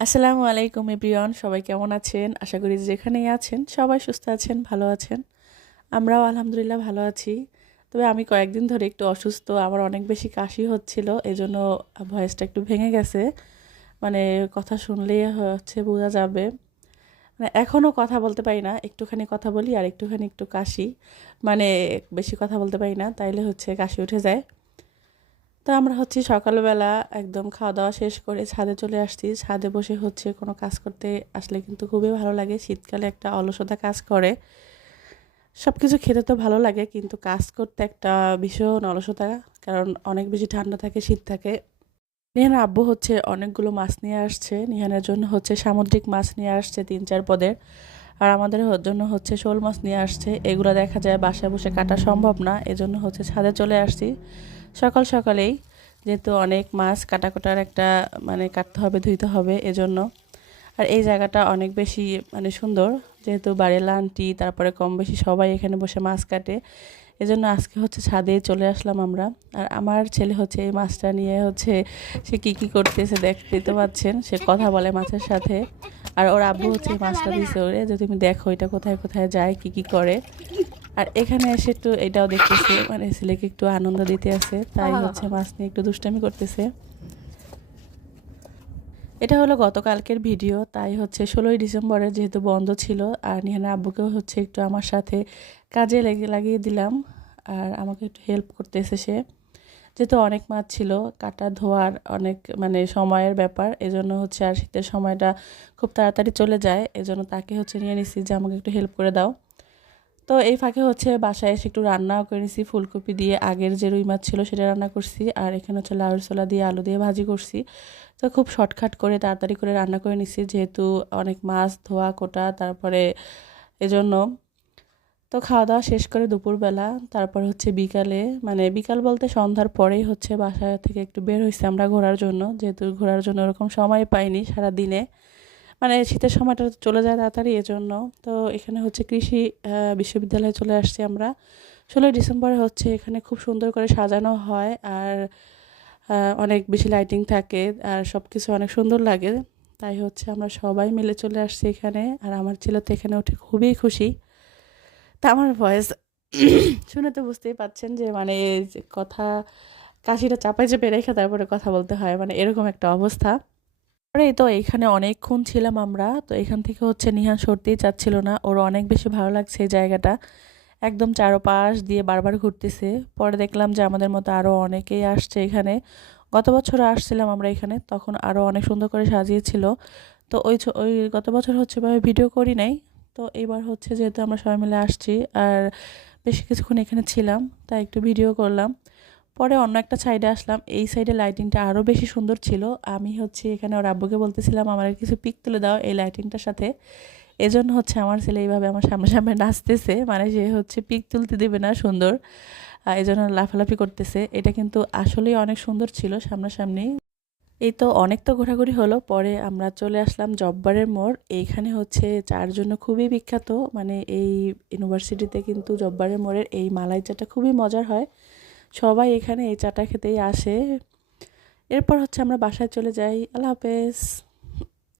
আসসালামু আলাইকুম এভরিওয়ান, সবাই কেমন আছেন? আশা করি যেখানেই আছেন সবাই সুস্থ আছেন, ভালো আছেন। আমরাও আলহামদুলিল্লাহ ভালো আছি। তবে আমি কয়েকদিন ধরে একটু অসুস্থ, আমার অনেক বেশি কাশি হচ্ছিল, এজন্য ভয়েসটা একটু ভেঙে গেছে। মানে কথা শুনলেই হচ্ছে বোঝা যাবে। মানে এখনও কথা বলতে পারি না, একটুখানি কথা বলি আর একটু কাশি। মানে বেশি কথা বলতে পারি না, তাইলে হচ্ছে কাশি উঠে যায়। তো আমরা হচ্ছে সকালবেলা একদম খাওয়া দাওয়া শেষ করে ছাদে চলে আসছি। ছাদে বসে হচ্ছে কোনো কাজ করতে আসলে কিন্তু খুবই ভালো লাগে। শীতকালে একটা অলসতা কাজ করে। সব কিছু খেতে তো ভালো লাগে, কিন্তু কাজ করতে একটা ভীষণ অলসতা, কারণ অনেক বেশি ঠান্ডা থাকে, শীত থাকে। নিহানের আব্বু হচ্ছে অনেকগুলো মাছ নিয়ে আসছে। নিহানের জন্য হচ্ছে সামুদ্রিক মাছ নিয়ে আসছে 3-4 পদের। আর আমাদের জন্য হচ্ছে শোল মাছ নিয়ে আসছে। এগুলো দেখা যায় বাসায় বসে কাটা সম্ভব না, এজন্য হচ্ছে ছাদে চলে আসছি সকাল সকালেই। যেহেতু অনেক মাছ কাটার একটা মানে কাটতে হবে, ধুইতে হবে, এজন্য। আর এই জায়গাটা অনেক বেশি মানে সুন্দর, যেহেতু বাড়ির আন্টি তারপরে কম বেশি সবাই এখানে বসে মাছ কাটে, এজন্য আজকে হচ্ছে ছাদে চলে আসলাম আমরা। আর আমার ছেলে হচ্ছে এই মাছটা নিয়ে হচ্ছে সে কি করতেছে দেখতে তো পাচ্ছেন, সে কথা বলে মাছের সাথে। আর ওর আব্বু হচ্ছে এই মাছটা দিয়েছে ওরে, যে তুমি দেখো এটা কোথায় কোথায় যায়, কি করে। আর এখানে এসে একটু এটাও দেখতেছে, মানে ছেলেকে একটু আনন্দ দিতে আছে, তাই হচ্ছে মাছ নিয়ে একটু দুষ্টামি করতেছে। এটা হলো গতকালকের ভিডিও, তাই হচ্ছে 16ই ডিসেম্বরের যেহেতু বন্ধ ছিল, আর নিহানের আব্বুকেও হচ্ছে একটু আমার সাথে কাজে লাগিয়ে দিলাম। আর আমাকে একটু হেল্প করতেছে সে, যেহেতু অনেক মাছ ছিল, কাটা ধোয়ার অনেক মানে সময়ের ব্যাপার, এজন্য হচ্ছে আর শীতের সময়টা খুব তাড়াতাড়ি চলে যায়, এজন্য তাকে হচ্ছে নিয়ে নিছি যে আমাকে একটু হেল্প করে দাও। তো এই ফাঁকে হচ্ছে বাসায় এসে একটু রান্নাও করে নিছি, ফুলকপি দিয়ে আগের যে রুই মাছ ছিল সেটা রান্না করছি, আর এখানে হচ্ছে লাউয়ের ছোলা দিয়ে আলু দিয়ে ভাজি করছি। তো খুব শর্টকাট করে তাড়াতাড়ি করে রান্না করে নিছি, যেহেতু অনেক মাছ ধোয়া কোটা, তারপরে এজন্য। তো খাওয়া দাওয়া শেষ করে দুপুরবেলা তারপর হচ্ছে বিকালে, মানে বিকাল বলতে সন্ধ্যার পরেই হচ্ছে বাসা থেকে একটু বের হয়েছে আমরা ঘোরার জন্য, যেহেতু ঘোরার জন্য ওরকম সময় পাইনি সারা দিনে। মানে শীতের সময়টা চলে যায় তাড়াতাড়ি, এজন্য। তো এখানে হচ্ছে কৃষি বিশ্ববিদ্যালয়ে চলে আসছি আমরা। 16ই ডিসেম্বরে হচ্ছে এখানে খুব সুন্দর করে সাজানো হয়, আর অনেক বেশি লাইটিং থাকে, আর সব কিছু অনেক সুন্দর লাগে। তাই হচ্ছে আমরা সবাই মিলে চলে আসছি এখানে, আর আমার ছেলে তো এখানে উঠে খুবই খুশি। তা আমার ভয়েস শুনে তো বুঝতেই পাচ্ছেন যে মানে এই যে কথা, কাশিটা চাপাই চেপে রেখে তারপরে কথা বলতে হয়, মানে এরকম একটা অবস্থা। পরে তো এইখানে অনেকক্ষণ ছিলাম আমরা, তো এখান থেকে হচ্ছে নিহান সরতেই চাচ্ছিল না, ওর অনেক বেশি ভালো লাগছে এই জায়গাটা। একদম চারপাশ দিয়ে বারবার ঘুরতেছে। পরে দেখলাম যে আমাদের মতো আরও অনেকেই আসছে এখানে। গত বছরও আসছিলাম আমরা এখানে, তখন আরও অনেক সুন্দর করে সাজিয়েছিল। তো ওই গত বছর হচ্ছে ভাবে ভিডিও করি নাই। তো এবার হচ্ছে যেহেতু আমরা সবাই মিলে আসছি, আর বেশ কিছুক্ষণ এখানে ছিলাম, তাই একটু ভিডিও করলাম। পরে অন্য একটা সাইডে আসলাম, এই সাইডে লাইটিংটা আরও বেশি সুন্দর ছিল। আমি হচ্ছে এখানে ওর আব্বুকে বলতেছিলাম আমার কিছু পিক তুলে দাও এই লাইটিংটার সাথে। এজন্য হচ্ছে আমার ছেলে এইভাবে আমার সামনে সামনে নাচতেছে, মানে সে হচ্ছে পিক তুলতে দেবে না সুন্দর, এজন্য লাফালাফি করতেছে। এটা কিন্তু আসলেই অনেক সুন্দর ছিল সামনাসামনি। এই তো অনেক তো ঘোরাঘুরি হলো, পরে আমরা চলে আসলাম জব্বারের মোড়। এইখানে হচ্ছে চার জন্য খুবই বিখ্যাত, মানে এই ইউনিভার্সিটিতে কিন্তু জব্বারের মোড়ের এই মালাই চাটা খুবই মজার হয়। সবাই এখানে এই চাটা খেতেই আসে। এরপর হচ্ছে আমরা বাসায় চলে যাই। আল্লাহ হাফেজ।